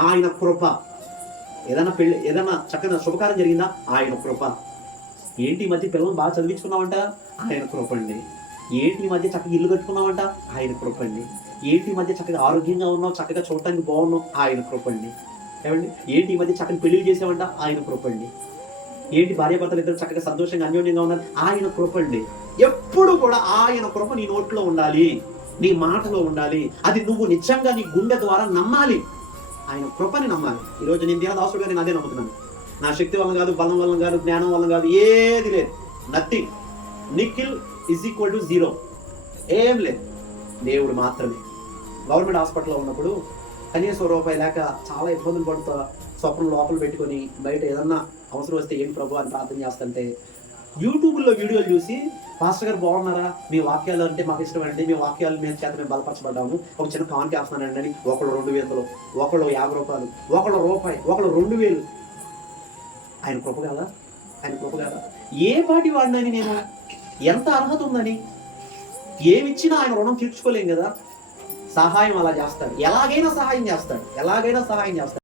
ఆయన కృప. ఏదైనా పెళ్లి, ఏదైనా చక్కగా శుభకార్యం జరిగిందా? ఆయన కృప. ఏంటి ఈ మధ్య పిల్లల్ని బాగా చదివించుకున్నావంట? ఆయన కృప అండి. ఏంటి ఈ మధ్య చక్కగా ఇల్లు కట్టుకున్నావంట? ఆయన కృప అండి. ఏంటి ఈ మధ్య చక్కగా ఆరోగ్యంగా ఉన్నావు, చక్కగా చూడటానికి బాగున్నావు? ఆయన కృప అండి. ఏమండి? ఏంటి ఈ మధ్య చక్కని పెళ్లి చేసావంట? ఆయన కృప అండి. ఏంటి భార్యాభర్తలు ఇద్దరు చక్కగా సంతోషంగా అన్యోన్యంగా ఉన్నారు? ఆయన కృప అండి. ఎప్పుడు కూడా ఆయన కృప నీ నోట్లో ఉండాలి, నీ మాటలో ఉండాలి. అది నువ్వు నిజంగా నీ గుండె ద్వారా నమ్మాలి. ఆయన కృపని నమ్మాలి. ఈరోజు నేను దేవదాసుడుగా నేను అదే నమ్ముతున్నాను. నా శక్తి వల్ల కాదు, బలం వల్ల కాదు, జ్ఞానం వల్ల కాదు, ఏది లేదు. నథింగ్. నిఖిల్ = 0. ఏం లేదు, దేవుడు మాత్రమే. గవర్నమెంట్ హాస్పిటల్లో ఉన్నప్పుడు కనీసం రూపాయి లేక చాలా ఇబ్బందులు పడుతూ స్వప్నం లోపల పెట్టుకొని బయట ఏదన్నా అవసరం వస్తే ఏం ప్రభు అని ప్రార్థన చేస్తుంటే యూట్యూబ్లో వీడియోలు చూసి, పాస్టర్ గారు బాగున్నారా, మీ వాక్యాలు అంటే మాకు ఇష్టం అండి, మీ వాక్యాలు మేము చేత మేము బలపరచబడ్డాము, ఒక చిన్న కామెంట్ చేస్తున్నానండి అని ఒకళ్ళు 2,000, ఒకళ్ళు 50 రూపాయలు, ఒకళ్ళు రూపాయి, ఒకళ్ళు 2,000. ఆయన కృప కదా, ఆయన కృప కదా. ఏ పాటి వాడినని నేను, ఎంత అర్హత ఉందని, ఏమిచ్చినా ఆయన రుణం తీర్చుకోలేం కదా. సహాయం అలా చేస్తాడు, ఎలాగైనా సహాయం చేస్తాడు, ఎలాగైనా సహాయం చేస్తాడు.